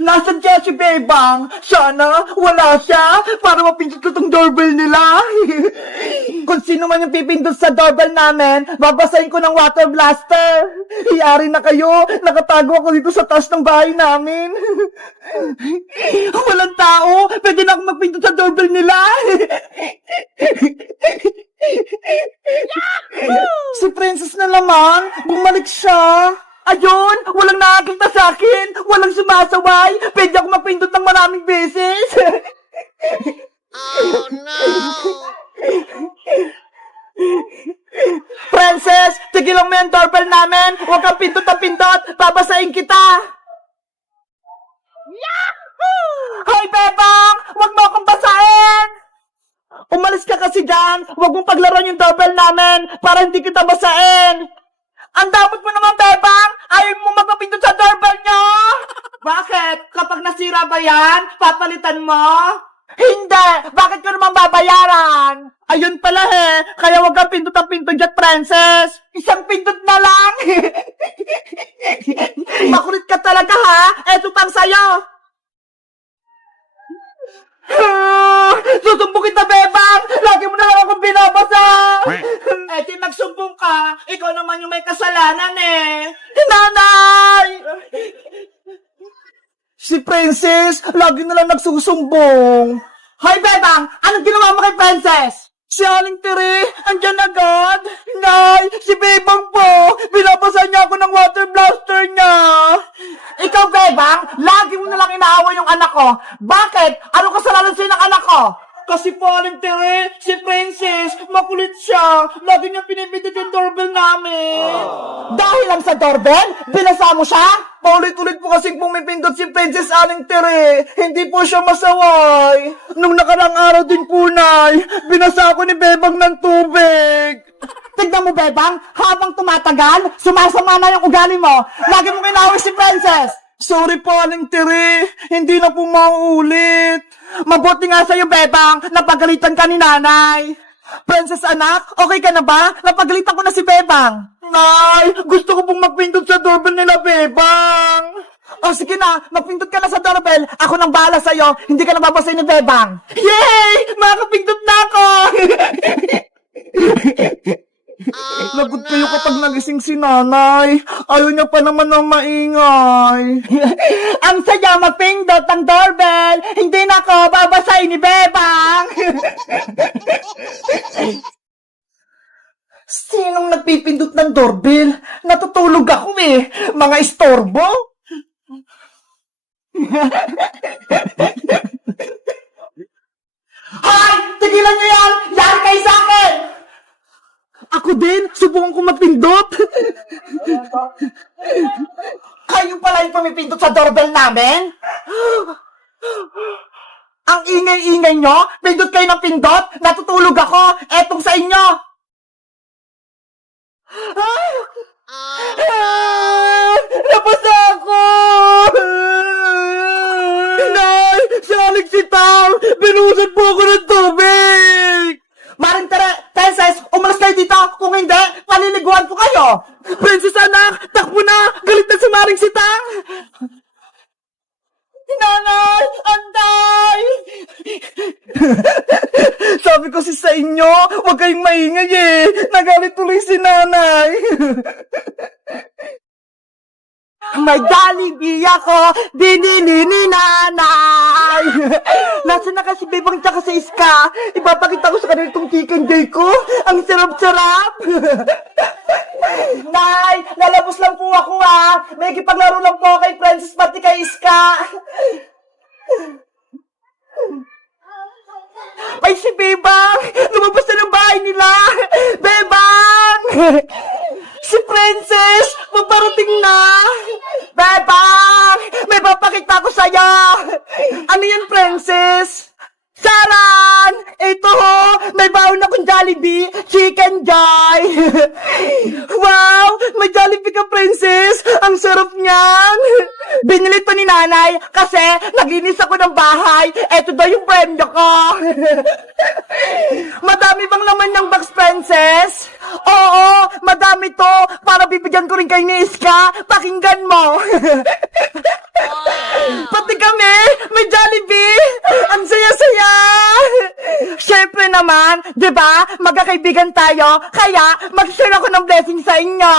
Nasaan kaya si Bebang? Sana wala siya para mapindot ko tong doorbell nila. Kung sino man yung pipindot sa doorbell namin, babasahin ko ng water blaster. Iyari na kayo, nakatago ako dito sa taas ng bahay namin. Walang tao, pwede na akong magpindot sa doorbell nila. Si Princess na naman, bumalik siya. Ayun, walang nakakita sa akin, walang sumasaway, pwede ako mapindot ng maraming beses. Oh no! Princess, tigilan mo yung doorbell namin, huwag kang pindot na pindot, babasahin kita. Yahoo! Hoy, Bebang, huwag mo akong basahin. Umalis ka kasi dyan, huwag mong paglaruan yung doorbell namin para hindi kita basahin. Ang damot mo naman, Bebang! Ayaw mo magpapindot sa doorbell nyo! Bakit? Kapag nasira ba yan, papalitan mo? Hindi! Bakit ko naman babayaran? Ayun pala kaya wag kang pindot ang pindot dyan, Princess! Isang pindot na lang! Makulit ka talaga, ha? Eto pang sayo! Susumbong kita, Bebang! Lagi mo na lang akong binabasa! Di magsumbong ka, ikaw naman yung may kasalanan Nanay! Si Princess, lagi na lang nagsusumbong. Hoy, Bebang! Anong ginawa mo kay Princess? Si Aling Tere, andyan agad. Nay, si Bebang po, binabasa niya ako ng water blaster niya. Ikaw, Bebang, lagi mo na lang inaaway yung anak ko. Bakit? Ano kasalanan sa'yo ng anak ko? Kasi po, Aling Tere, si Princess, makulit siya. Lagi niya pinipindot yung doorbell namin. Dahil lang sa doorbell, binasa mo siya? Paulit-ulit po kasing pumipindot si Princess Aling Tere. Hindi po siya masaway. Nung nakarang araw din po, Nay, binasa ako ni Bebang ng tubig. Tignan mo, Bebang, habang tumatagal, sumasama na yung ugali mo. Lagi mo kinawin si Princess. Sorry po, Aling Tere. Hindi na po mauulit. Mabuti nga sa'yo, Bebang, napagalitan ka ni Nanay. Princess anak, okay ka na ba? Napagalitan ko na si Bebang. Nay, gusto ko pong magpindot sa doorbell nila, Bebang. O sige na, magpindot ka na sa doorbell. Ako nang bahala sa'yo, hindi ka nababasay ni Bebang. Yay! Makakapindot na ako! Lagot kayo kapag nagising si Nanay. Ayaw niya pa naman ng maingay. Ang saya mapindot ang doorbell. Hindi na ako babasay ni Bebang. Sinong nagpipindot ng doorbell? Natutulog ako mga istorbo. Hoy! Tigilan niyo yan! Yan kayo sa akin! Ako din! Subukan ko magpindot! Kayo pala yung pumipindot sa doorbell namin? Ang ingay-ingay nyo? Pindot kayo ng pindot? Natutulog ako! Etong sa inyo! Napasa ako! Nay! Si Alex si Tam! Binusan po ako ng tubig! Maring Princess, umalas kayo dito! Kung hindi, paliliguan ko kayo! Princess anak, takbo na! Galit na si Maring si Tam! Nanay! Antay! Sabi ko sa inyo, huwag kayong maingay Nagalit tuloy si Nanay. May galing iyak ko, dinini ni Nanay. Nasaan na kasi Bebang tsaka sa Iska? Ipapakita ko sa kanila itong chicken day ko. Ang sarap-sarap. Nay, lalabos lang po ako May kipaglaro lang po kay Princess pati kay Iska. Ay, si Bebang! Lumabas na ng bahay nila! Bebang! Si Princess! Paparating na! Bebang! May papakita ko sa'yo! Ano yan, Princess? Saran! Ito ho, may baon akong Jollibee, Chicken Joy. Wow, may Jollibee ka, princess. Ang sarap niyan. Binili to ni nanay kasi naglinis ako ng bahay. Ito daw yung premyo ko. Madami bang laman ng box, princess? Oo, madami to. Para bibigyan ko rin kayo ni Iska. Pakinggan mo. Pati kami, may Jollibee. Ang saya-saya. Siyempre naman, di ba? Magkakaibigan tayo. Kaya, mag-share ako ng blessing sa inyo.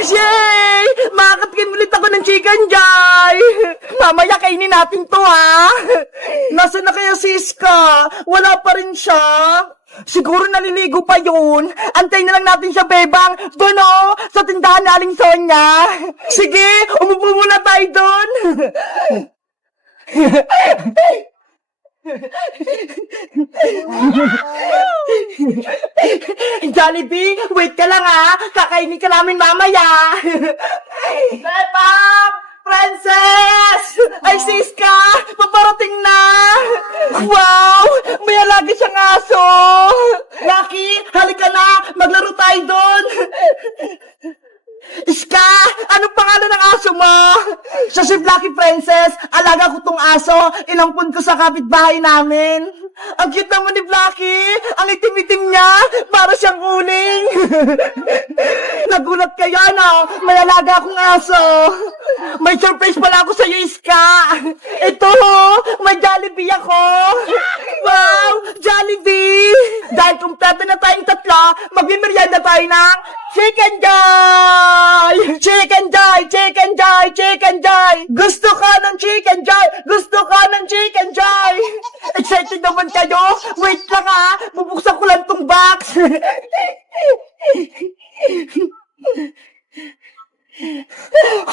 Yay! Makakatikin ulit ako ng Chicken Joy. Mamaya kainin natin to, ha? Nasaan na kaya si Iska? Wala pa rin siya. Siguro naliligo pa yun. Antayin na lang natin siya, bebang. Doon o, sa tindahan na Aling Sonia. Sige, umupo muna tayo doon. Jollibee, wait ka lang ha. Kakainin ka namin mamaya. Bebang! Princess! Ay, Siska! Paparating na! Wow! May alaga siyang aso! Lucky, halika na! Maglaro tayo doon! Iska! Anong pangalan ng aso mo? Siya si Blacky, Princess. Alaga ko tong aso. Inampun ko sa kapitbahay namin. Ang cute naman ni Blacky. Ang itim-itim niya. Para siyang uling. Nagulat kayo, no? May alaga akong aso. May surprise pala ako sa'yo, Iska. Ito, may Jollibee ako. Wow! Jollibee! Dahil kumpleto na tayong tatlo, magmimerienda tayo ng Chicken Joy! Chicken Joy! Chicken Joy! Chicken Joy! Gusto ka ng Chicken Joy! Gusto ka ng Chicken Joy! Excited naman kayo? Wait lang ha! Bubuksan ko lang tong box!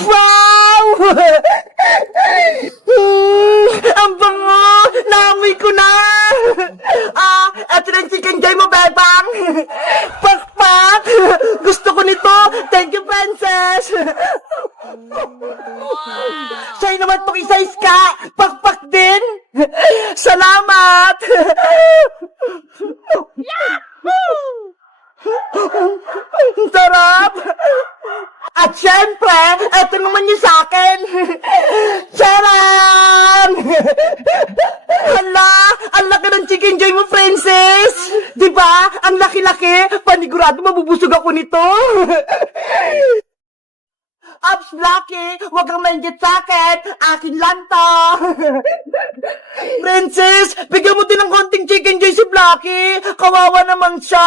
Wow! Ang bango! Naamoy ko na! Eto na yung Chicken Joy mo, bebang! Pakpak! Gusto ko nito! Thank you, princess! Sa'yo naman itong isa, Iska! Pakpak din! Salamat! Sarap! At syempre, eto naman yung sa'kin! Charan! Hala! Ang laki ng Chicken Joy mo, princess! Diba? Ang laki-laki! Panigurado mabubusog ako nito! Ups, Blacky! Huwag kang mainggit sa'kin! Akin lang to! Princess! Bigyan mo din ng konting Chicken Joy si Blacky! Kawawa naman siya!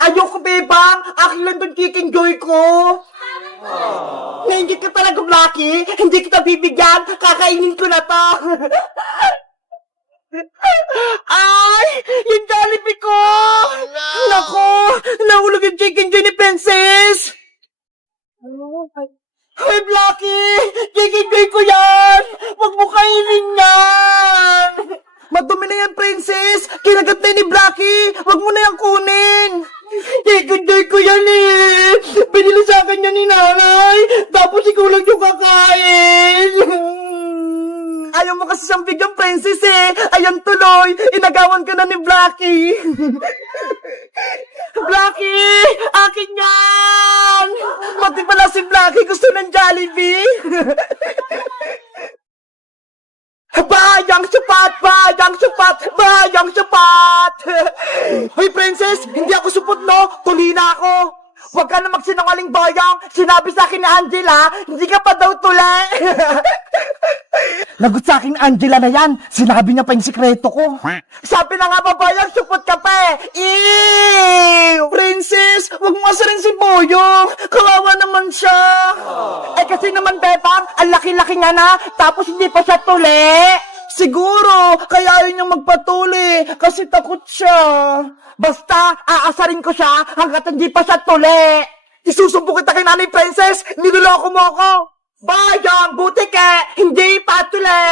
Ayoko, bebang! Akin lang tong Chicken Joy ko! Nainggit ka talaga, Blacky! Hindi kita bibigyan! Kakainin ko na to! Ay! Yung Jollibee ko! Naku! Nahulog yung Chicken Joy ni Princess! Hoy, Blacky! Chicken Joy ko yan! Huwag mo kainin yan! Madumi na yan, Princess! Kinagat na ni Blacky! Huwag mo na yan kunin! Chicken Joy ko yan eh! Binili sa akin yan ni nanay! Tapos ikaw lang yung kakain! Ayaw mo kasi siyang bigyan, princess eh! Ayan tuloy! Inagawan ka na ni Blacky! Blacky! Akin yan! Pati pala si Blacky gusto ng Jollibee! Bayang supat! Bayang supat! Bayang supat! Hoy, princess! Hindi ako supot, no? Tuli na ako! Huwag ka na magsinungaling, Bayang! Sinabi sa akin ni Angela, hindi ka pa daw tuli! Lagot sa akin, Angela na yan! Sinabi niya pa yung sikreto ko! Sabi na nga ba, Bayang, supot ka pa eh! Ew! Princess! Huwag mo asarin si Boyong! Kawawa naman siya! Eh kasi naman, Bebang, ang laki-laki nga na, tapos hindi pa siya tuli! Siguro, kaya ayaw niyang magpatuli kasi takot siya. Basta, aasarin ko siya hanggat hindi pa siya tuli. Isusumpo kita kay Nanay Princess, niloloko mo ako. Bayang, buti ka, hindi pa tuli.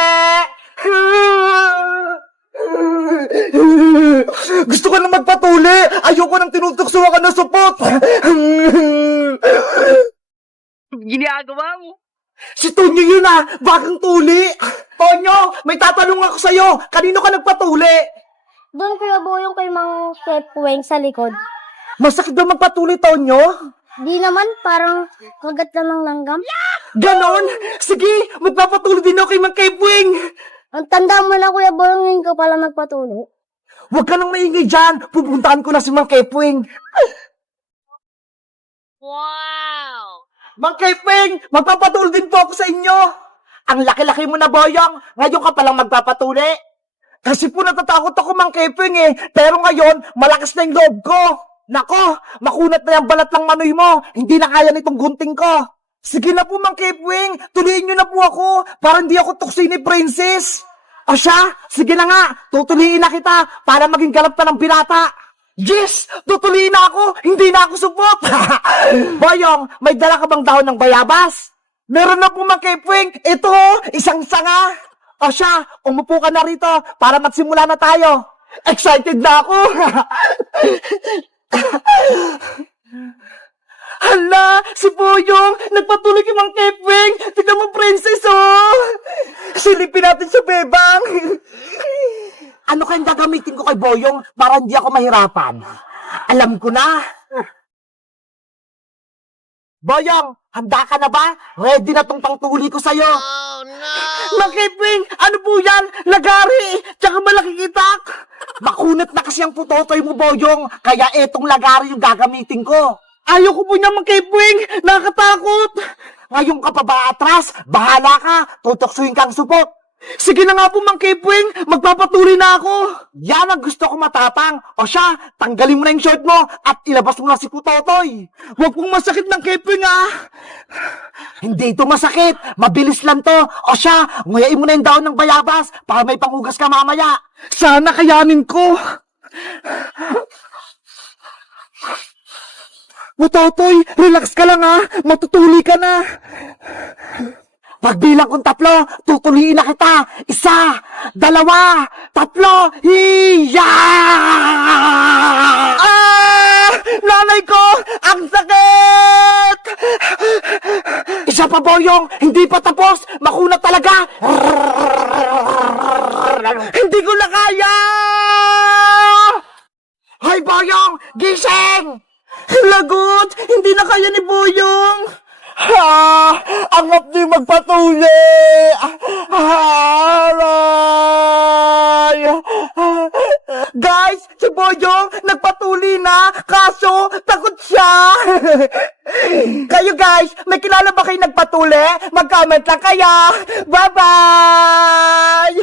Gusto ko na magpatuli. Ayoko nang tinutuksuhan ka na supot. Ginagawa mo? Si Tonyo yun bakang tuli. Tonyo, may tatanong ako sa'yo. Kanino ka nagpatuli? Doon Kuya Boyong kay Mang Kepweng sa likod. Masakit daw magpatuloy, Tonyo? Di naman, parang kagat lang ng langgam. Ganon? Sige, magpapatuloy din ako kay Mang Kepweng. Ang tanda mo na Kuya Boyong, ngayon ka pala nagpatuloy. Huwag ka nang maingay dyan. Pupuntahan ko na si Mang Kepweng. Wow! Mang Kepweng, magpapatuloy din po ako sa inyo. Ang laki-laki mo na, Boyong. Ngayon ka palang magpapatuloy. Kasi po natatakot ako, Mang Kepweng eh. Pero ngayon, malakas na yung loob ko. Nako, makunat na yung balat ng manoy mo. Hindi na kaya nitong gunting ko. Sige na po, Mang Kepweng. Tuloyin nyo na po ako. Para hindi ako tukso ni Princess. O siya, sige na nga. Tutuliin na kita para maging galap ka ng binata. Yes! Tutuliin na ako. Hindi na ako supot. Boyong, may dala ka bang dahon ng bayabas? Meron na po, Mang Kepweng. Ito, isang sanga. O siya, umupo ka na rito para magsimula na tayo. Excited na ako. Hala, si Boyong, nagpatuloy kay Mang Kepweng. Tignan mo, Princess, oh. Silipin natin sa bebang. Ano kayang gagamitin ko kay Boyong para hindi ako mahirapan? Alam ko na. Boyong, handa ka na ba? Ready na tong pangtuli ko sa'yo. Oh no! Mang Kepweng, ano po yan? Lagari, tsaka malaking itak. Makunat na kasi ang putotoy mo, Boyong. Kaya etong lagari yung gagamitin ko. Ayoko po niya, Mang Kepweng. Nakakatakot. Ngayon ka pa ba atras? Bahala ka. Tutoksuhin kang supot. Sige na nga po, Mang Kepweng. Magpapatuloy na ako. Yan ang gusto ko matapang. O siya, tanggalin mo na yung short mo at ilabas mo na si Putotoy. Huwag pong masakit, Mang Kepweng, ah. Hindi ito masakit. Mabilis lang to. O siya, nguyain mo na yung daon ng bayabas para may panghugas ka mamaya. Sana kayanin ko. Putotoy, relax ka lang, ah. Matutuli ka na. Pagbilang kong 3, tutuliin na kita. 1, 2, 3, hiya! Ah! Nanay ko! Ang sakit! Isa pa, Boyong! Hindi pa tapos! Makunat talaga! Hindi ko na kaya! Hoy, Boyong! Gising! Lagot! Hindi na kaya ni Boyong! Ha! Angap di magpatuli! Aray! Guys, si Boyong nagpatuli na, kaso takot siya! Kayo guys, may kilala ba kayo nagpatuli? Mag-comment lang kaya! Bye-bye!